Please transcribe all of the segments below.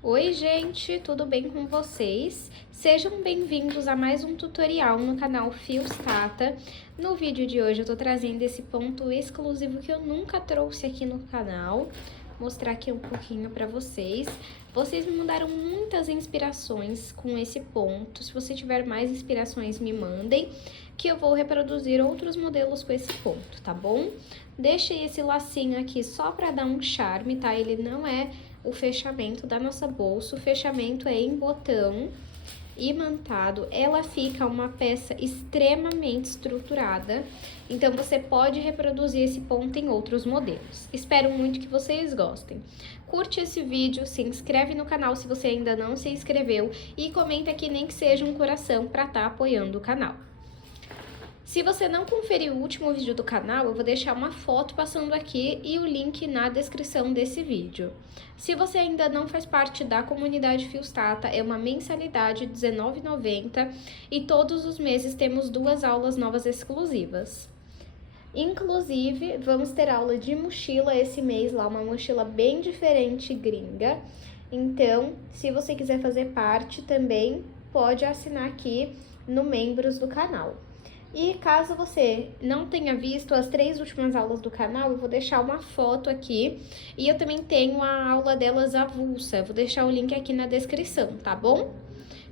Oi gente, tudo bem com vocês? Sejam bem-vindos a mais um tutorial no canal Fios Tata. No vídeo de hoje eu tô trazendo esse ponto exclusivo que eu nunca trouxe aqui no canal. Vou mostrar aqui um pouquinho pra vocês. Vocês me mandaram muitas inspirações com esse ponto. Se você tiver mais inspirações, me mandem, que eu vou reproduzir outros modelos com esse ponto, tá bom? Deixei esse lacinho aqui só pra dar um charme, tá? Ele não é o fechamento da nossa bolsa, o fechamento é em botão imantado, ela fica uma peça extremamente estruturada, então você pode reproduzir esse ponto em outros modelos. Espero muito que vocês gostem. Curte esse vídeo, se inscreve no canal se você ainda não se inscreveu e comenta aqui nem que seja um coração para estar apoiando o canal. Se você não conferiu o último vídeo do canal, eu vou deixar uma foto passando aqui e o link na descrição desse vídeo. Se você ainda não faz parte da comunidade Fios Tata, é uma mensalidade de R$19,90 e todos os meses temos 2 aulas novas exclusivas. Inclusive, vamos ter aula de mochila esse mês lá, uma mochila bem diferente, gringa. Então, se você quiser fazer parte também, pode assinar aqui no Membros do canal. E caso você não tenha visto as 3 últimas aulas do canal, eu vou deixar uma foto aqui. E eu também tenho a aula delas avulsa, eu vou deixar o link aqui na descrição, tá bom?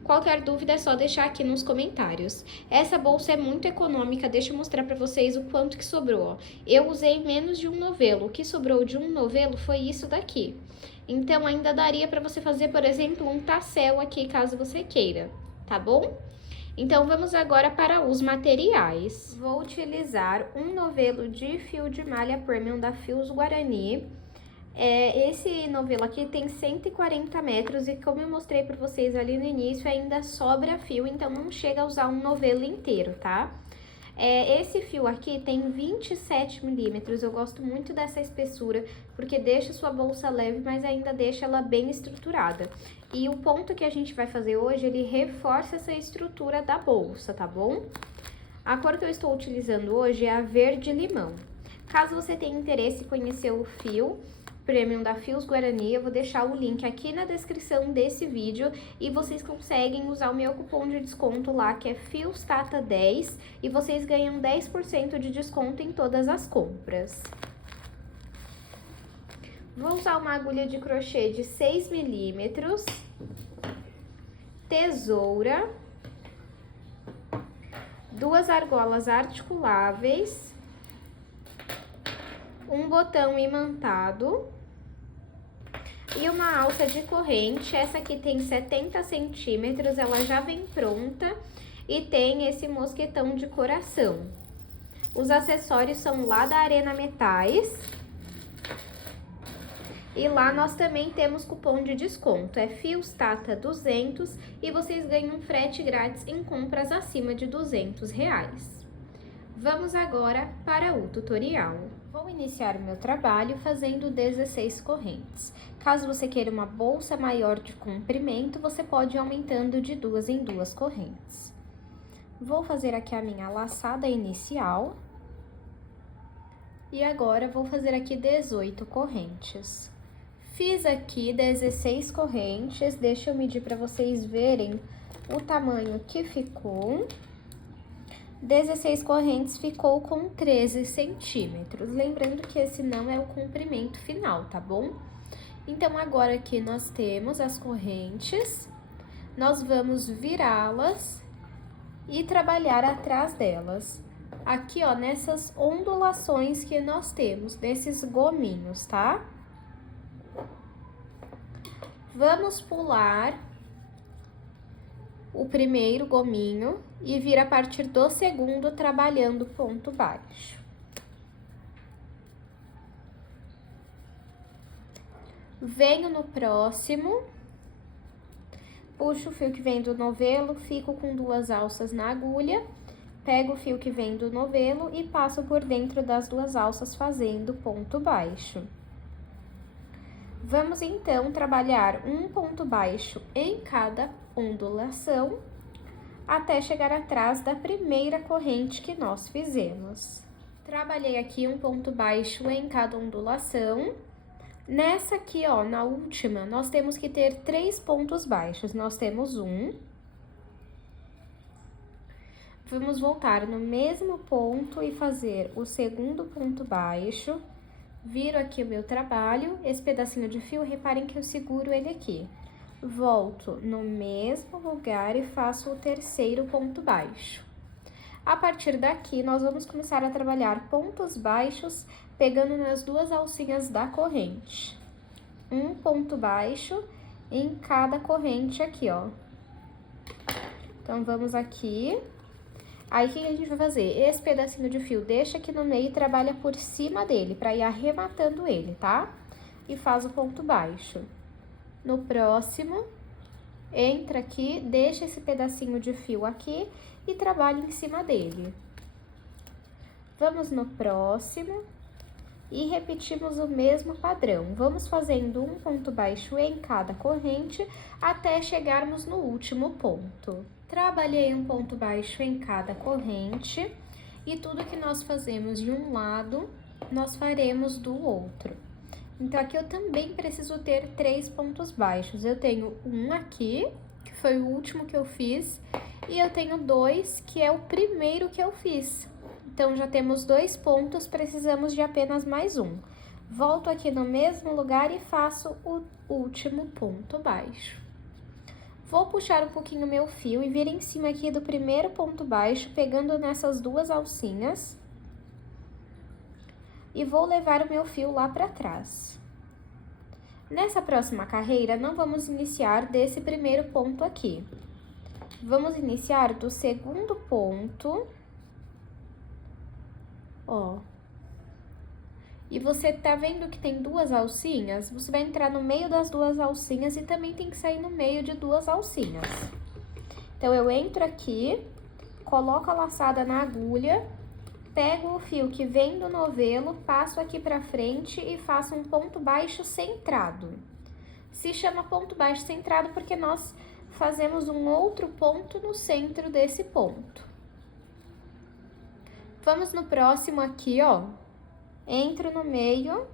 Qualquer dúvida é só deixar aqui nos comentários. Essa bolsa é muito econômica, deixa eu mostrar pra vocês o quanto que sobrou, ó. Eu usei menos de um novelo, o que sobrou de um novelo foi isso daqui. Então ainda daria pra você fazer, por exemplo, um tassel aqui, caso você queira, tá bom? Então, vamos agora para os materiais. Vou utilizar um novelo de fio de malha premium da Fios Guarani. Esse novelo aqui tem 140 metros e como eu mostrei para vocês ali no início, ainda sobra fio, então não chega a usar um novelo inteiro, tá? Esse fio aqui tem 27 milímetros, eu gosto muito dessa espessura, porque deixa sua bolsa leve, mas ainda deixa ela bem estruturada. E o ponto que a gente vai fazer hoje, ele reforça essa estrutura da bolsa, tá bom? A cor que eu estou utilizando hoje é a verde-limão. Caso você tenha interesse em conhecer o fio premium da Fios Guarani, eu vou deixar o link aqui na descrição desse vídeo e vocês conseguem usar o meu cupom de desconto lá, que é FIOSTATA10, e vocês ganham 10% de desconto em todas as compras. Vou usar uma agulha de crochê de 6 milímetros, tesoura, 2 argolas articuláveis, um botão imantado e uma alça de corrente. Essa aqui tem 70 centímetros, ela já vem pronta e tem esse mosquetão de coração. Os acessórios são lá da Arena Metais. E lá nós também temos cupom de desconto, é FIOSTATA200 e vocês ganham frete grátis em compras acima de R$200. Vamos agora para o tutorial. Vou iniciar o meu trabalho fazendo 16 correntes. Caso você queira uma bolsa maior de comprimento, você pode ir aumentando de 2 em 2 correntes. Vou fazer aqui a minha laçada inicial. E agora vou fazer aqui 18 correntes. Fiz aqui 16 correntes, deixa eu medir para vocês verem o tamanho que ficou. 16 correntes ficou com 13 centímetros. Lembrando que esse não é o comprimento final, tá bom? Então, agora aqui nós temos as correntes, nós vamos virá-las e trabalhar atrás delas. Aqui, ó, nessas ondulações que nós temos, nesses gominhos, tá? Vamos pular o primeiro gominho e vir a partir do segundo trabalhando ponto baixo. Venho no próximo, puxo o fio que vem do novelo, fico com 2 alças na agulha, pego o fio que vem do novelo e passo por dentro das 2 alças fazendo ponto baixo. Vamos então trabalhar um ponto baixo em cada ondulação, até chegar atrás da primeira corrente que nós fizemos. Trabalhei aqui um ponto baixo em cada ondulação, Nessa aqui, ó, na última, nós temos que ter 3 pontos baixos. Nós temos um. Vamos voltar no mesmo ponto e fazer o segundo ponto baixo. Viro aqui o meu trabalho, esse pedacinho de fio, reparem que eu seguro ele aqui. Volto no mesmo lugar e faço o terceiro ponto baixo. A partir daqui, nós vamos começar a trabalhar pontos baixos, pegando nas 2 alcinhas da corrente. Um ponto baixo em cada corrente aqui, ó. Então, vamos aqui. Aí, o que a gente vai fazer? Esse pedacinho de fio deixa aqui no meio e trabalha por cima dele, pra ir arrematando ele, tá? E faz o ponto baixo. No próximo, entra aqui, deixa esse pedacinho de fio aqui e trabalha em cima dele. Vamos no próximo e repetimos o mesmo padrão. Vamos fazendo um ponto baixo em cada corrente até chegarmos no último ponto. Trabalhei um ponto baixo em cada corrente e tudo que nós fazemos de um lado, nós faremos do outro. Então, aqui eu também preciso ter 3 pontos baixos. Eu tenho um aqui, que foi o último que eu fiz, e eu tenho 2, que é o primeiro que eu fiz. Então, já temos 2 pontos, precisamos de apenas mais um. Volto aqui no mesmo lugar e faço o último ponto baixo. Vou puxar um pouquinho meu fio e vir em cima aqui do primeiro ponto baixo, pegando nessas 2 alcinhas. E vou levar o meu fio lá pra trás. Nessa próxima carreira, não vamos iniciar desse primeiro ponto aqui. Vamos iniciar do segundo ponto. Ó. E você tá vendo que tem 2 alcinhas? Você vai entrar no meio das 2 alcinhas e também tem que sair no meio de 2 alcinhas. Então, eu entro aqui, coloco a laçada na agulha, pego o fio que vem do novelo, passo aqui pra frente e faço um ponto baixo centrado. Se chama ponto baixo centrado porque nós fazemos um outro ponto no centro desse ponto. Vamos no próximo aqui, ó. Entro no meio,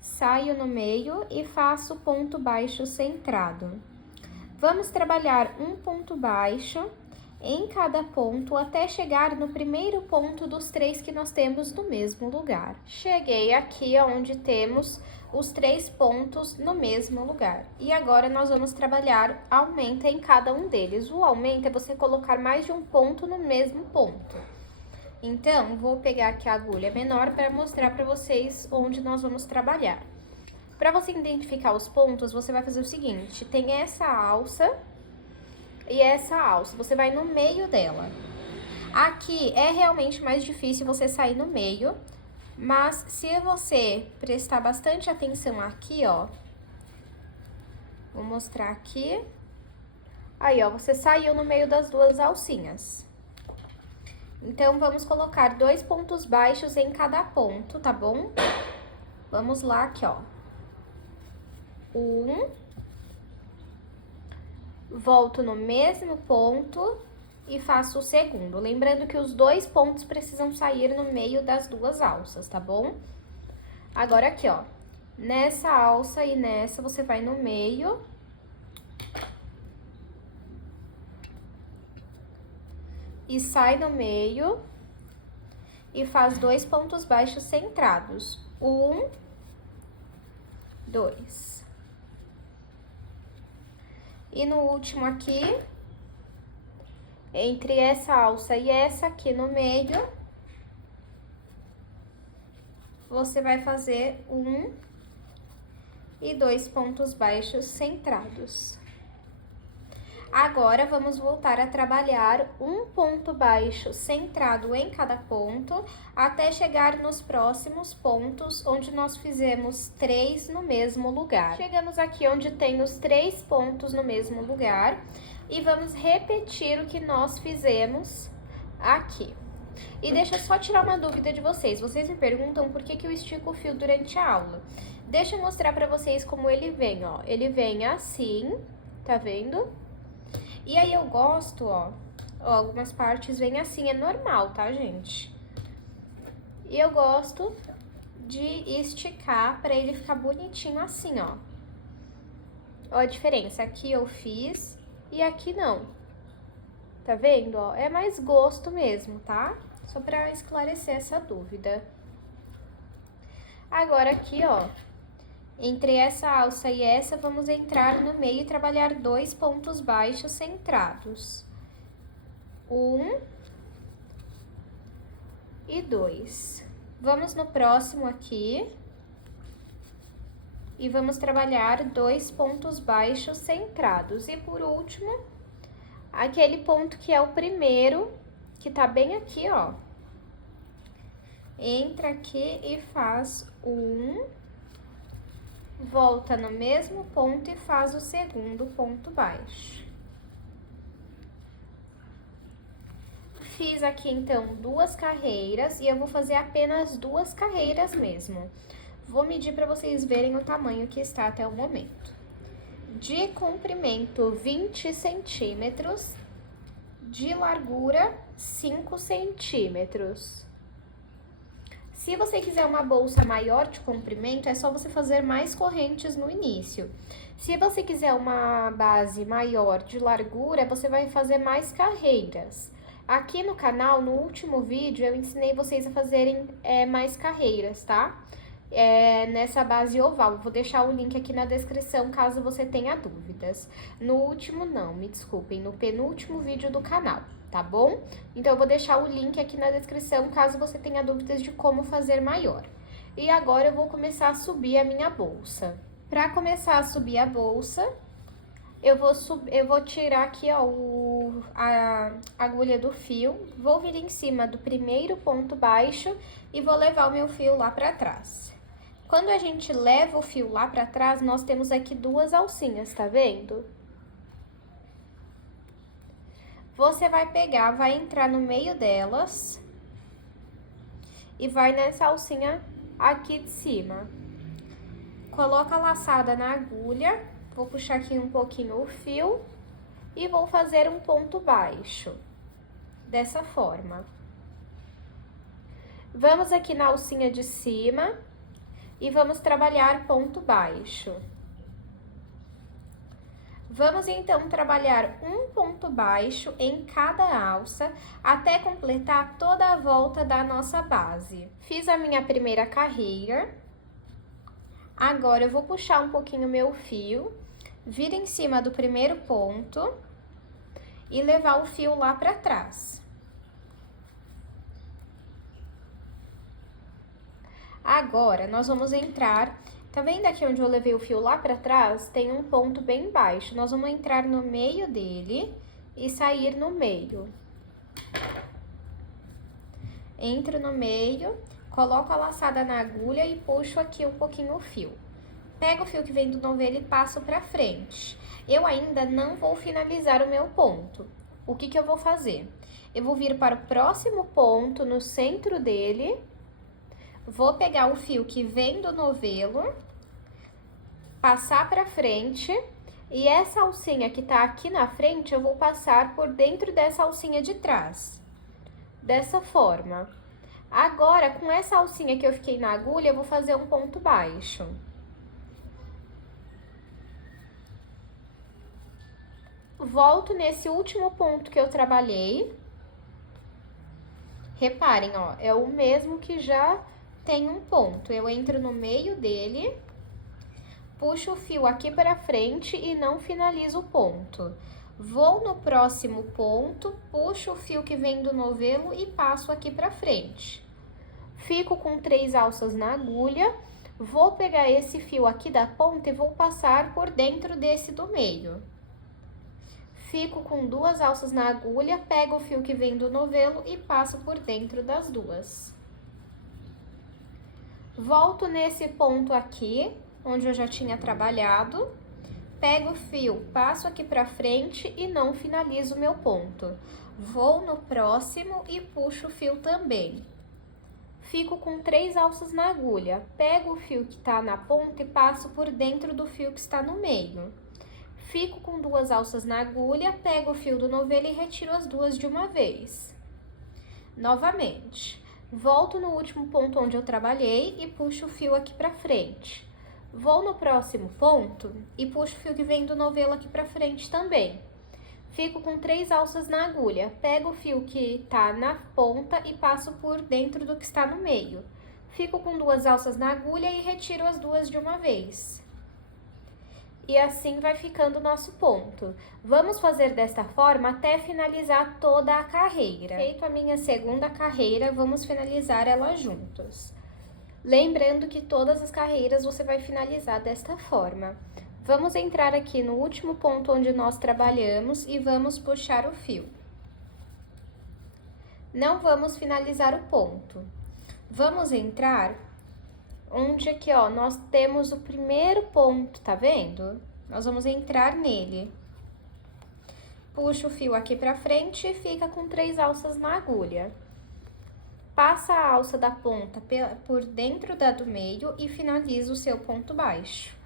saio no meio e faço ponto baixo centrado. Vamos trabalhar um ponto baixo em cada ponto até chegar no primeiro ponto dos 3 que nós temos no mesmo lugar. Cheguei aqui onde temos os 3 pontos no mesmo lugar. E agora nós vamos trabalhar aumenta em cada um deles. O aumento é você colocar mais de um ponto no mesmo ponto. Então, vou pegar aqui a agulha menor para mostrar para vocês onde nós vamos trabalhar. Para você identificar os pontos, você vai fazer o seguinte, tem essa alça e essa alça, você vai no meio dela. Aqui é realmente mais difícil você sair no meio, mas se você prestar bastante atenção aqui, ó, vou mostrar aqui. Aí, ó, você saiu no meio das 2 alcinhas. Então, vamos colocar 2 pontos baixos em cada ponto, tá bom? Vamos lá aqui, ó. 1. Volto no mesmo ponto e faço o segundo. Lembrando que os 2 pontos precisam sair no meio das 2 alças, tá bom? Agora aqui, ó. Nessa alça e nessa, você vai no meio. E sai no meio e faz 2 pontos baixos centrados. 1, 2. E no último aqui, entre essa alça e essa aqui no meio, você vai fazer 1 e 2 pontos baixos centrados. Agora, vamos voltar a trabalhar um ponto baixo centrado em cada ponto, até chegar nos próximos pontos, onde nós fizemos 3 no mesmo lugar. Chegamos aqui onde tem os 3 pontos no mesmo lugar, e vamos repetir o que nós fizemos aqui. E deixa eu só tirar uma dúvida de vocês. Vocês me perguntam por que eu estico o fio durante a aula. Deixa eu mostrar pra vocês como ele vem, ó. Ele vem assim, tá vendo? E aí, eu gosto, ó, algumas partes vêm assim, é normal, tá, gente? E eu gosto de esticar para ele ficar bonitinho assim, ó. Ó a diferença, aqui eu fiz e aqui não. Tá vendo, ó? É mais gosto mesmo, tá? Só pra esclarecer essa dúvida. Agora aqui, ó, entre essa alça e essa, vamos entrar no meio e trabalhar 2 pontos baixos centrados. 1 e 2. Vamos no próximo aqui. E vamos trabalhar 2 pontos baixos centrados. E por último, aquele ponto que é o primeiro, que tá bem aqui, ó. Entra aqui e faz 1, volta no mesmo ponto e faz o segundo ponto baixo. Fiz aqui, então, 2 carreiras e eu vou fazer apenas 2 carreiras mesmo. Vou medir para vocês verem o tamanho que está até o momento. De comprimento, 20 centímetros, de largura, 5 centímetros. Se você quiser uma bolsa maior de comprimento, é só você fazer mais correntes no início. Se você quiser uma base maior de largura, você vai fazer mais carreiras. Aqui no canal, no último vídeo, eu ensinei vocês a fazerem mais carreiras, tá? Nessa base oval. Eu vou deixar o link aqui na descrição, caso você tenha dúvidas. No último não, me desculpem, no penúltimo vídeo do canal, tá bom? Então, eu vou deixar o link aqui na descrição, caso você tenha dúvidas de como fazer maior. E agora, eu vou começar a subir a minha bolsa. Pra começar a subir a bolsa, eu vou tirar aqui, ó, a agulha do fio, vou vir em cima do primeiro ponto baixo e vou levar o meu fio lá pra trás. Quando a gente leva o fio lá pra trás, nós temos aqui 2 alcinhas, tá vendo? Você vai pegar, vai entrar no meio delas e vai nessa alcinha aqui de cima. Coloca a laçada na agulha, vou puxar aqui um pouquinho o fio e vou fazer um ponto baixo, dessa forma. Vamos aqui na alcinha de cima e vamos trabalhar ponto baixo. Vamos, então, trabalhar um ponto baixo em cada alça, até completar toda a volta da nossa base. Fiz a minha primeira carreira. Agora, eu vou puxar um pouquinho meu fio, vir em cima do primeiro ponto e levar o fio lá pra trás. Agora, nós vamos entrar... Tá vendo aqui onde eu levei o fio lá pra trás? Tem um ponto bem baixo. Nós vamos entrar no meio dele e sair no meio. Entro no meio, coloco a laçada na agulha e puxo aqui um pouquinho o fio. Pego o fio que vem do novelo e passo pra frente. Eu ainda não vou finalizar o meu ponto. O que que eu vou fazer? Eu vou vir para o próximo ponto, no centro dele. Vou pegar o fio que vem do novelo, passar pra frente, e essa alcinha que tá aqui na frente, eu vou passar por dentro dessa alcinha de trás. Dessa forma. Agora, com essa alcinha que eu fiquei na agulha, eu vou fazer um ponto baixo. Volto nesse último ponto que eu trabalhei. Reparem, ó, é o mesmo que já tem um ponto. Eu entro no meio dele, puxo o fio aqui para frente e não finalizo o ponto. Vou no próximo ponto, puxo o fio que vem do novelo e passo aqui para frente. Fico com 3 alças na agulha, vou pegar esse fio aqui da ponta e vou passar por dentro desse do meio. Fico com 2 alças na agulha, pego o fio que vem do novelo e passo por dentro das 2. Volto nesse ponto aqui, onde eu já tinha trabalhado, pego o fio, passo aqui pra frente e não finalizo o meu ponto. Vou no próximo e puxo o fio também. Fico com 3 alças na agulha, pego o fio que tá na ponta e passo por dentro do fio que está no meio. Fico com 2 alças na agulha, pego o fio do novelo e retiro as 2 de uma vez. Novamente. Volto no último ponto onde eu trabalhei e puxo o fio aqui pra frente. Vou no próximo ponto e puxo o fio que vem do novelo aqui pra frente também. Fico com 3 alças na agulha. Pego o fio que tá na ponta e passo por dentro do que está no meio. Fico com 2 alças na agulha e retiro as 2 de uma vez. E assim vai ficando o nosso ponto. Vamos fazer desta forma até finalizar toda a carreira. Feito a minha segunda carreira, vamos finalizar ela juntos. Lembrando que todas as carreiras você vai finalizar desta forma. Vamos entrar aqui no último ponto onde nós trabalhamos e vamos puxar o fio. Não vamos finalizar o ponto. Vamos entrar onde aqui, ó, nós temos o primeiro ponto, tá vendo? Nós vamos entrar nele. Puxa o fio aqui pra frente e fica com 3 alças na agulha. Passa a alça da ponta por dentro da do meio e finaliza o seu ponto baixo.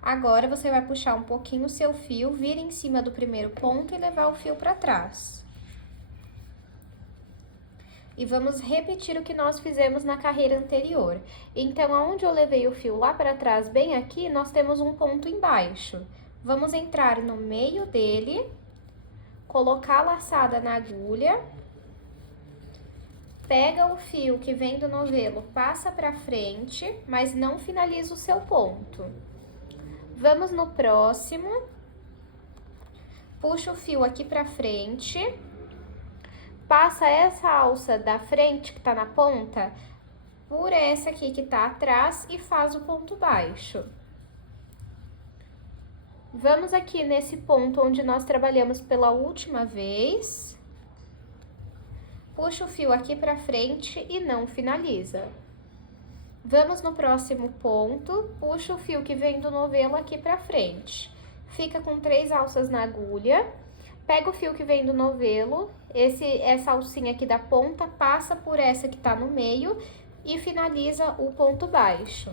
Agora, você vai puxar um pouquinho o seu fio, vir em cima do primeiro ponto e levar o fio pra trás. E vamos repetir o que nós fizemos na carreira anterior. Então, aonde eu levei o fio lá para trás, bem aqui, nós temos um ponto embaixo. Vamos entrar no meio dele, colocar a laçada na agulha, pega o fio que vem do novelo, passa para frente, mas não finaliza o seu ponto. Vamos no próximo, puxa o fio aqui para frente. Passa essa alça da frente, que tá na ponta, por essa aqui que tá atrás e faz o ponto baixo. Vamos aqui nesse ponto onde nós trabalhamos pela última vez. Puxa o fio aqui pra frente e não finaliza. Vamos no próximo ponto, puxa o fio que vem do novelo aqui pra frente. Fica com 3 alças na agulha. Pega o fio que vem do novelo, essa alcinha aqui da ponta, passa por essa que tá no meio e finaliza o ponto baixo.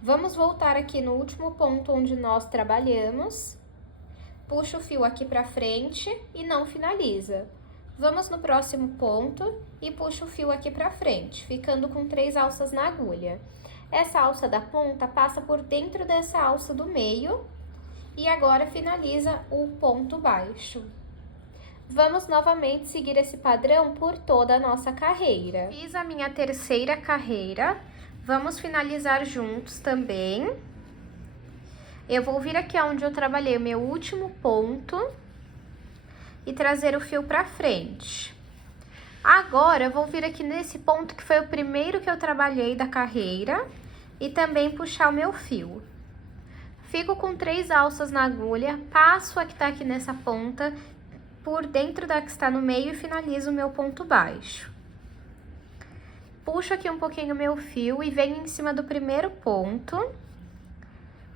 Vamos voltar aqui no último ponto onde nós trabalhamos. Puxa o fio aqui pra frente e não finaliza. Vamos no próximo ponto e puxa o fio aqui pra frente, ficando com 3 alças na agulha. Essa alça da ponta passa por dentro dessa alça do meio. E agora finaliza o ponto baixo. Vamos novamente seguir esse padrão por toda a nossa carreira. Fiz a minha terceira carreira, vamos finalizar juntos também. Eu vou vir aqui onde eu trabalhei o meu último ponto e trazer o fio pra frente. Agora, eu vou vir aqui nesse ponto que foi o primeiro que eu trabalhei da carreira e também puxar o meu fio. Fico com 3 alças na agulha, passo a que tá aqui nessa ponta, por dentro da que está no meio e finalizo o meu ponto baixo. Puxo aqui um pouquinho o meu fio e venho em cima do primeiro ponto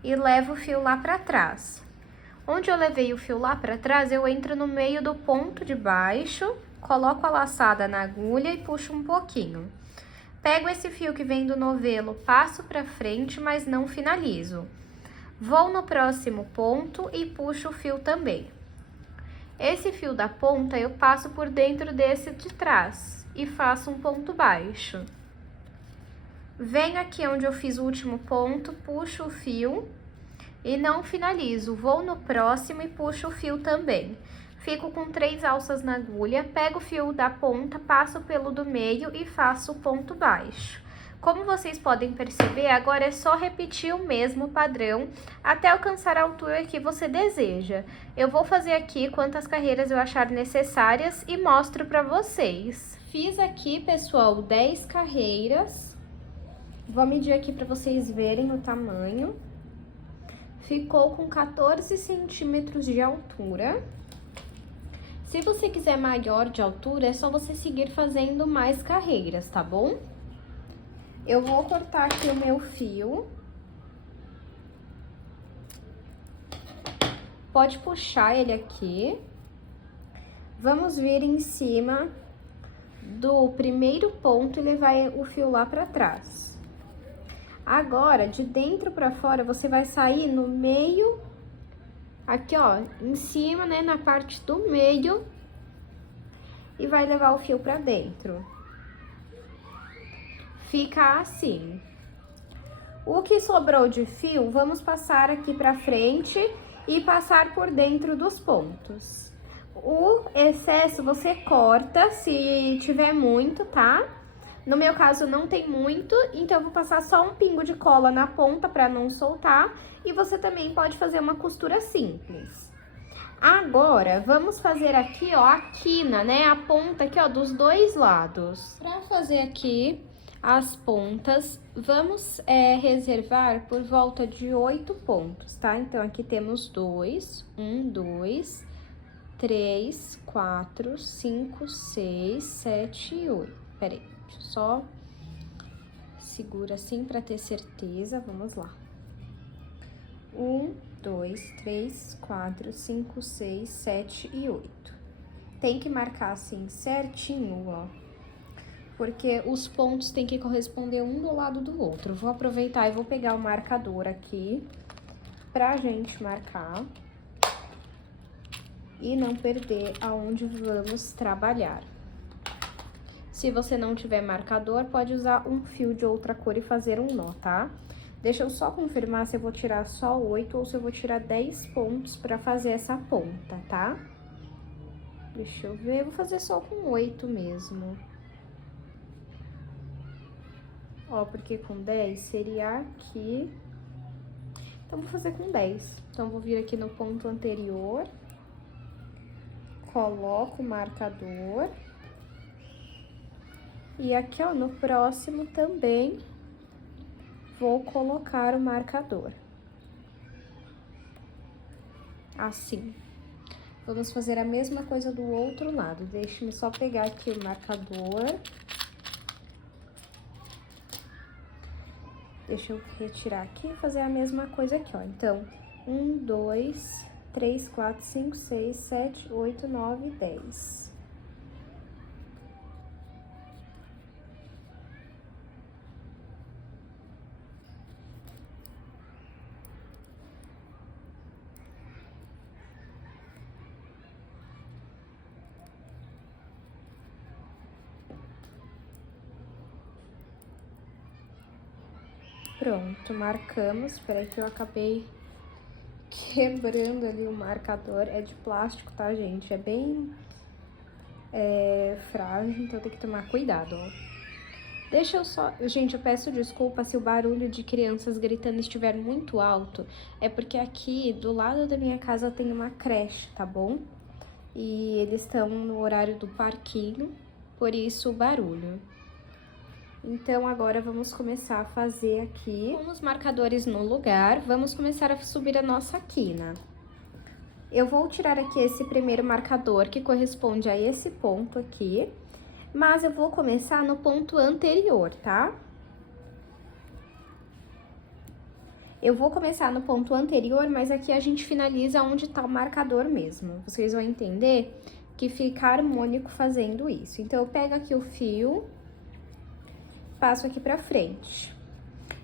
e levo o fio lá pra trás. Onde eu levei o fio lá pra trás, eu entro no meio do ponto de baixo, coloco a laçada na agulha e puxo um pouquinho. Pego esse fio que vem do novelo, passo pra frente, mas não finalizo. Vou no próximo ponto e puxo o fio também. Esse fio da ponta eu passo por dentro desse de trás e faço um ponto baixo. Venho aqui onde eu fiz o último ponto, puxo o fio e não finalizo. Vou no próximo e puxo o fio também. Fico com 3 alças na agulha, pego o fio da ponta, passo pelo do meio e faço o ponto baixo. Como vocês podem perceber, agora é só repetir o mesmo padrão até alcançar a altura que você deseja. Eu vou fazer aqui quantas carreiras eu achar necessárias e mostro pra vocês. Fiz aqui, pessoal, 10 carreiras. Vou medir aqui pra vocês verem o tamanho. Ficou com 14 centímetros de altura. Se você quiser maior de altura, é só você seguir fazendo mais carreiras, tá bom? Eu vou cortar aqui o meu fio. Pode puxar ele aqui. Vamos vir em cima do primeiro ponto e levar o fio lá pra trás. Agora, de dentro pra fora, você vai sair no meio, aqui ó, em cima, né, na parte do meio, e vai levar o fio pra dentro. Fica assim. O que sobrou de fio, vamos passar aqui pra frente e passar por dentro dos pontos. O excesso você corta se tiver muito, tá? No meu caso não tem muito, então eu vou passar só um pingo de cola na ponta pra não soltar. E você também pode fazer uma costura simples. Agora, vamos fazer aqui, ó, a quina, né? A ponta aqui, ó, dos dois lados. Pra fazer aqui as pontas, vamos reservar por volta de 8 pontos, tá? Então, aqui temos 2, 1, 2, 3, 4, 5, 6, 7 e 8. Peraí, deixa eu só segura assim pra ter certeza, vamos lá. 1, 2, 3, 4, 5, 6, 7 e 8. Tem que marcar assim certinho, ó. Porque os pontos têm que corresponder um do lado do outro. Vou aproveitar e vou pegar o marcador aqui pra gente marcar e não perder aonde vamos trabalhar. Se você não tiver marcador, pode usar um fio de outra cor e fazer um nó, tá? Deixa eu só confirmar se eu vou tirar só 8 ou se eu vou tirar 10 pontos pra fazer essa ponta, tá? Deixa eu ver, eu vou fazer só com 8 mesmo. Ó, porque com 10 seria aqui. Então, vou fazer com 10. Então, vou vir aqui no ponto anterior. Coloco o marcador. E aqui, ó, no próximo também vou colocar o marcador. Assim. Vamos fazer a mesma coisa do outro lado. Deixe-me só pegar aqui o marcador. Deixa eu retirar aqui e fazer a mesma coisa aqui, ó. Então, 1, 2, 3, 4, 5, 6, 7, 8, 9, 10. Pronto, marcamos. Espera aí que eu acabei quebrando ali o marcador. É de plástico, tá, gente? É bem frágil, então tem que tomar cuidado, ó. Deixa eu só... Gente, eu peço desculpa se o barulho de crianças gritando estiver muito alto. É porque aqui, do lado da minha casa, tem uma creche, tá bom? E eles estão no horário do parquinho, por isso o barulho. Então, agora vamos começar a fazer aqui, com os marcadores no lugar, vamos começar a subir a nossa quina. Eu vou tirar aqui esse primeiro marcador, que corresponde a esse ponto aqui, mas eu vou começar no ponto anterior, tá? Eu vou começar no ponto anterior, mas aqui a gente finaliza onde tá o marcador mesmo. Vocês vão entender que fica harmônico fazendo isso. Então, eu pego aqui o fio... Passo aqui pra frente.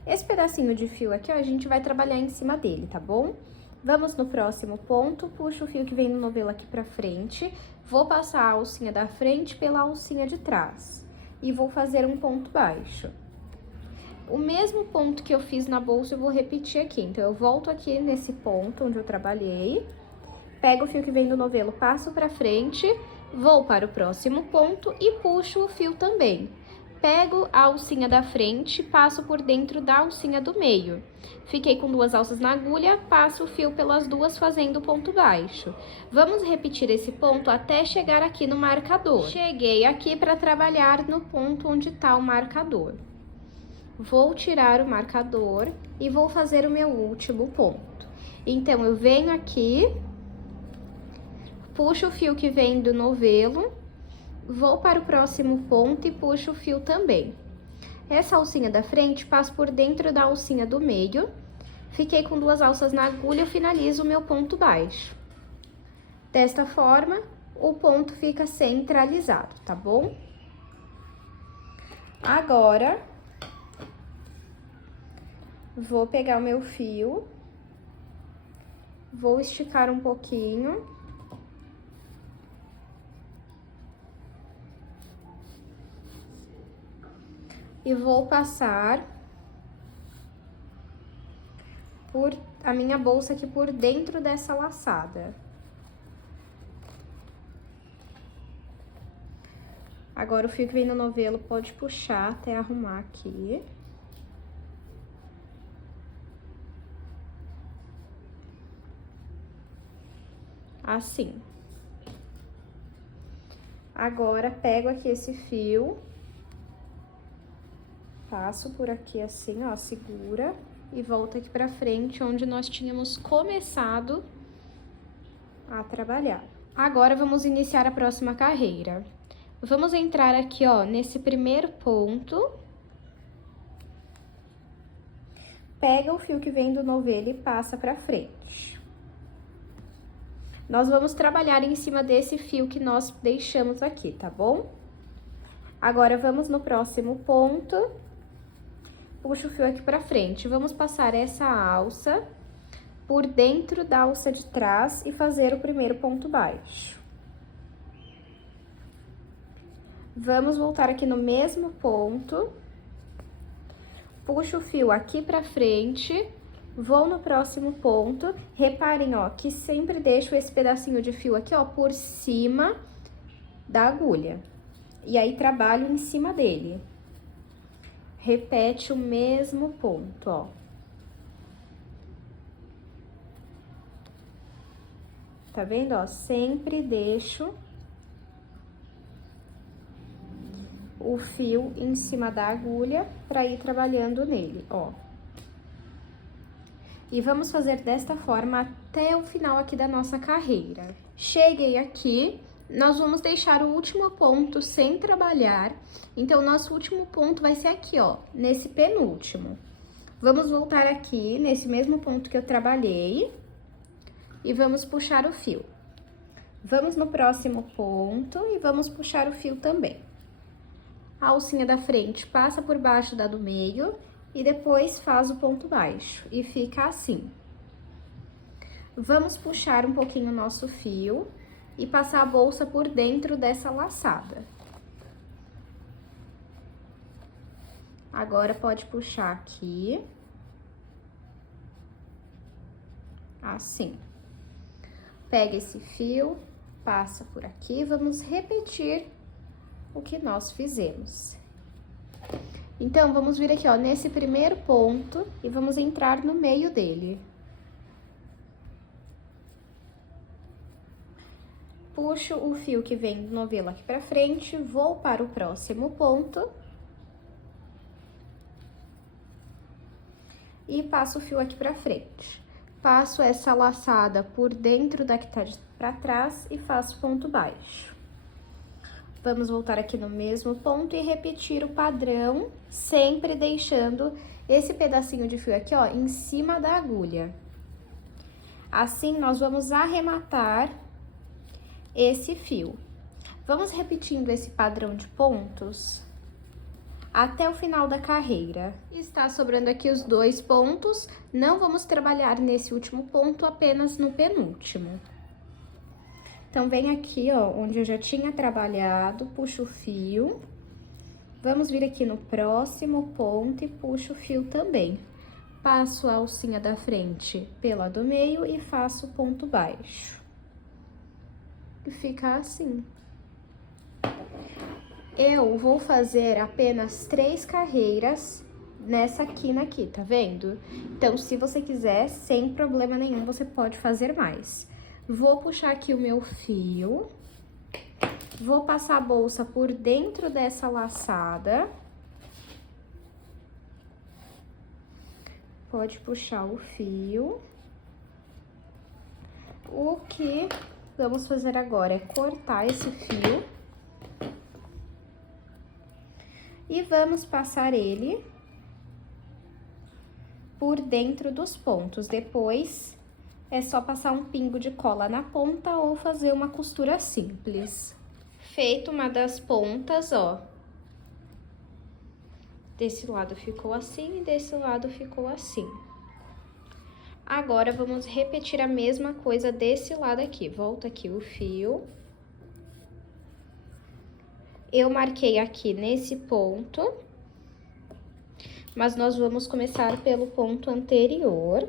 Esse pedacinho de fio aqui, ó, a gente vai trabalhar em cima dele, tá bom? Vamos no próximo ponto, puxo o fio que vem no novelo aqui pra frente, vou passar a alcinha da frente pela alcinha de trás e vou fazer um ponto baixo. O mesmo ponto que eu fiz na bolsa eu vou repetir aqui, então eu volto aqui nesse ponto onde eu trabalhei, pego o fio que vem do novelo, passo pra frente, vou para o próximo ponto e puxo o fio também. Pego a alcinha da frente, passo por dentro da alcinha do meio. Fiquei com 2 alças na agulha, passo o fio pelas duas fazendo ponto baixo. Vamos repetir esse ponto até chegar aqui no marcador. Cheguei aqui para trabalhar no ponto onde está o marcador. Vou tirar o marcador e vou fazer o meu último ponto. Então, eu venho aqui, puxo o fio que vem do novelo, vou para o próximo ponto e puxo o fio também. Essa alcinha da frente passo por dentro da alcinha do meio. Fiquei com 2 alças na agulha, eu finalizo o meu ponto baixo. Desta forma, o ponto fica centralizado, tá bom? Agora, vou pegar o meu fio, vou esticar um pouquinho. e vou passar por a minha bolsa aqui por dentro dessa laçada. Agora, o fio que vem no novelo pode puxar até arrumar aqui. Assim. Agora, pego aqui esse fio, passo por aqui assim, ó, segura e volta aqui pra frente, onde nós tínhamos começado a trabalhar. Agora, vamos iniciar a próxima carreira. Vamos entrar aqui, ó, nesse primeiro ponto. Pega o fio que vem do novelo e passa pra frente. Nós vamos trabalhar em cima desse fio que nós deixamos aqui, tá bom? Agora, vamos no próximo ponto. Puxa o fio aqui pra frente. Vamos passar essa alça por dentro da alça de trás e fazer o primeiro ponto baixo. Vamos voltar aqui no mesmo ponto. Puxo o fio aqui pra frente, vou no próximo ponto. Reparem, ó, que sempre deixo esse pedacinho de fio aqui, ó, por cima da agulha. E aí, trabalho em cima dele. Repete o mesmo ponto, ó. Tá vendo, ó? Sempre deixo o fio em cima da agulha pra ir trabalhando nele, ó. E vamos fazer desta forma até o final aqui da nossa carreira. Cheguei aqui, nós vamos deixar o último ponto sem trabalhar. Então, o nosso último ponto vai ser aqui, ó, nesse penúltimo. Vamos voltar aqui, nesse mesmo ponto que eu trabalhei, e vamos puxar o fio. Vamos no próximo ponto e vamos puxar o fio também. A alcinha da frente passa por baixo da do meio e depois faz o ponto baixo, e fica assim. Vamos puxar um pouquinho o nosso fio e passar a bolsa por dentro dessa laçada. Agora, pode puxar aqui. Assim. Pega esse fio, passa por aqui, vamos repetir o que nós fizemos. Então, vamos vir aqui, ó, nesse primeiro ponto e vamos entrar no meio dele. Puxo o fio que vem do novelo aqui pra frente, vou para o próximo ponto. E passo o fio aqui pra frente. Passo essa laçada por dentro da que tá pra trás e faço ponto baixo. Vamos voltar aqui no mesmo ponto e repetir o padrão, sempre deixando esse pedacinho de fio aqui, ó, em cima da agulha. Assim, nós vamos arrematar esse fio. Vamos repetindo esse padrão de pontos até o final da carreira. Está sobrando aqui os 2 pontos, não vamos trabalhar nesse último ponto, apenas no penúltimo. Então, vem aqui, ó, onde eu já tinha trabalhado, puxo o fio. Vamos vir aqui no próximo ponto e puxo o fio também. Passo a alcinha da frente pela do meio e faço ponto baixo. E fica assim. Eu vou fazer apenas 3 carreiras nessa quina aqui, tá vendo? Então, se você quiser, sem problema nenhum, você pode fazer mais. Vou puxar aqui o meu fio, vou passar a bolsa por dentro dessa laçada. Pode puxar o fio. O que vamos fazer agora é cortar esse fio. E vamos passar ele por dentro dos pontos. Depois, é só passar um pingo de cola na ponta ou fazer uma costura simples. Feito uma das pontas, ó. Desse lado ficou assim e desse lado ficou assim. Agora, vamos repetir a mesma coisa desse lado aqui. Volta aqui o fio. Eu marquei aqui nesse ponto, mas nós vamos começar pelo ponto anterior.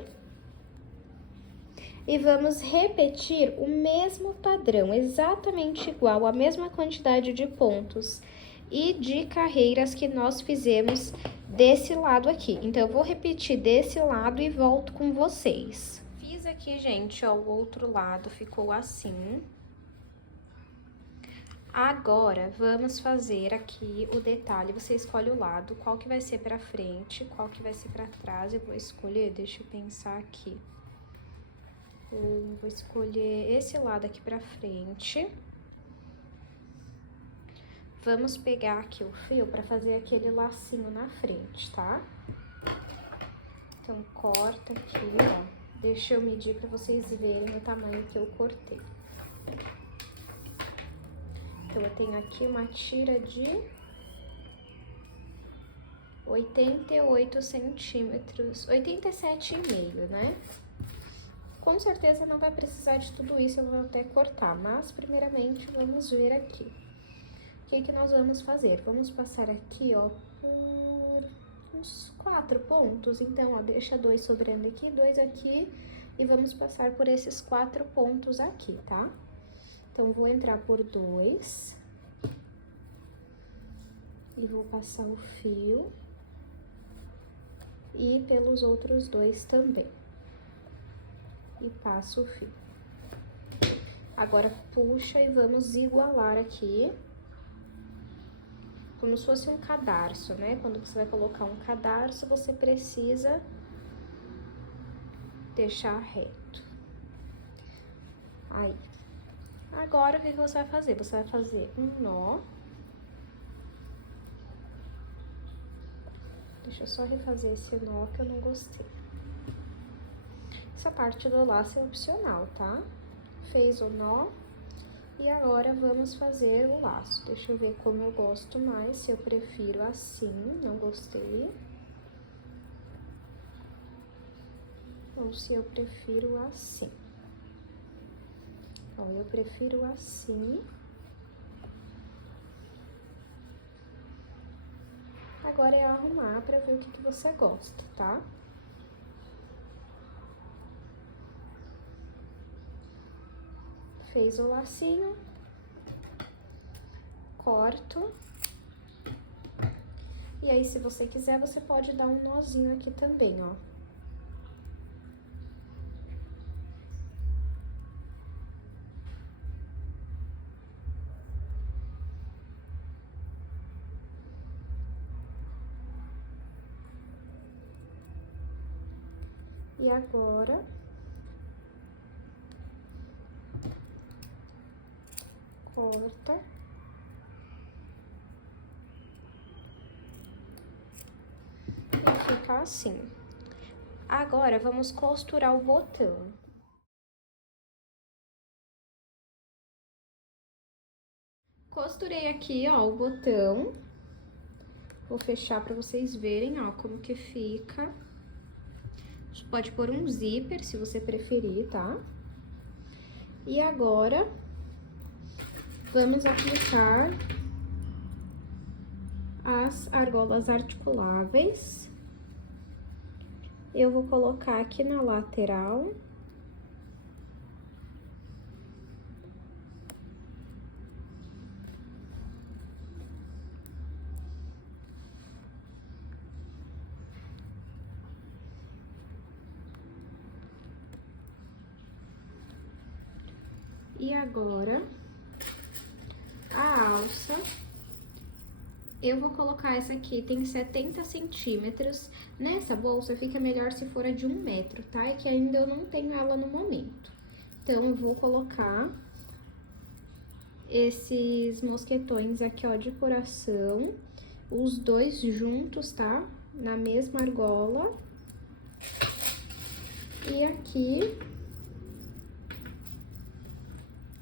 E vamos repetir o mesmo padrão, exatamente igual, a mesma quantidade de pontos e de carreiras que nós fizemos desse lado aqui. Então, eu vou repetir desse lado e volto com vocês. Fiz aqui, gente, ó, o outro lado ficou assim. Agora, vamos fazer aqui o detalhe, você escolhe o lado, qual que vai ser pra frente, qual que vai ser pra trás, eu vou escolher, deixa eu pensar aqui. Eu vou escolher esse lado aqui pra frente. Vamos pegar aqui o fio pra fazer aquele lacinho na frente, tá? Então, corta aqui, ó. Deixa eu medir pra vocês verem o tamanho que eu cortei. Então, eu tenho aqui uma tira de 88 centímetros, 87,5, né? Com certeza não vai precisar de tudo isso, eu vou até cortar, mas primeiramente vamos ver aqui. O que que nós vamos fazer? Vamos passar aqui, ó, por uns 4 pontos. Então, ó, deixa 2 sobrando aqui, 2 aqui, e vamos passar por esses 4 pontos aqui, tá? Então, vou entrar por 2 e vou passar o fio e pelos outros 2 também. E passo o fio. Agora, puxa e vamos igualar aqui, como se fosse um cadarço, né? Quando você vai colocar um cadarço, você precisa deixar reto. Aí. Agora, o que você vai fazer? Você vai fazer um nó. Deixa eu só refazer esse nó que eu não gostei. Essa parte do laço é opcional, tá? Fez o nó. E agora, vamos fazer o laço. Deixa eu ver como eu gosto mais, se eu prefiro assim, não gostei. Ou se eu prefiro assim. Ó, eu prefiro assim. Agora é arrumar pra ver o que você gosta, tá? Fez o lacinho, corto. E aí, se você quiser, você pode dar um nozinho aqui também, ó. E agora, corta. E fica assim. Agora, vamos costurar o botão. Costurei aqui, ó, o botão. Vou fechar pra vocês verem, ó, como que fica. Você pode pôr um zíper, se você preferir, tá? E agora, vamos aplicar as argolas articuláveis. Eu vou colocar aqui na lateral. E agora, a alça, eu vou colocar essa aqui, tem 70 centímetros. Nessa bolsa fica melhor se for a de 1 metro, tá? É que ainda eu não tenho ela no momento. Então, eu vou colocar esses mosquetões aqui, ó, de coração, os 2 juntos, tá? Na mesma argola. E aqui,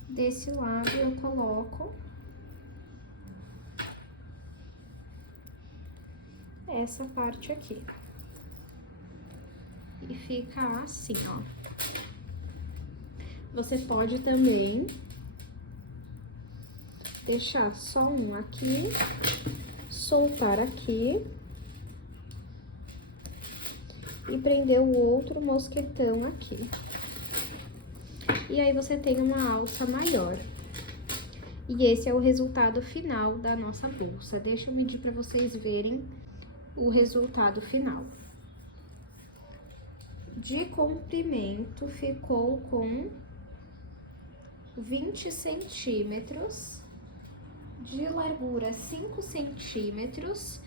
desse lado, eu coloco essa parte aqui. E fica assim, ó. Você pode também deixar só um aqui, soltar aqui e prender o outro mosquetão aqui. E aí você tem uma alça maior. E esse é o resultado final da nossa bolsa. Deixa eu medir para vocês verem o resultado final. De comprimento ficou com 20 centímetros, de largura 5 centímetros,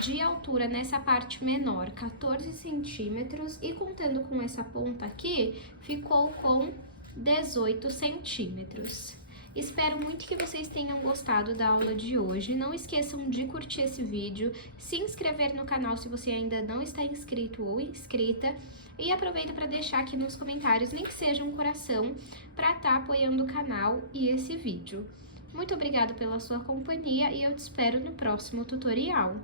de altura nessa parte menor 14 centímetros e contando com essa ponta aqui, ficou com 18 centímetros. Espero muito que vocês tenham gostado da aula de hoje. Não esqueçam de curtir esse vídeo, se inscrever no canal se você ainda não está inscrito ou inscrita. E aproveita para deixar aqui nos comentários, nem que seja um coração, para estar apoiando o canal e esse vídeo. Muito obrigada pela sua companhia e eu te espero no próximo tutorial.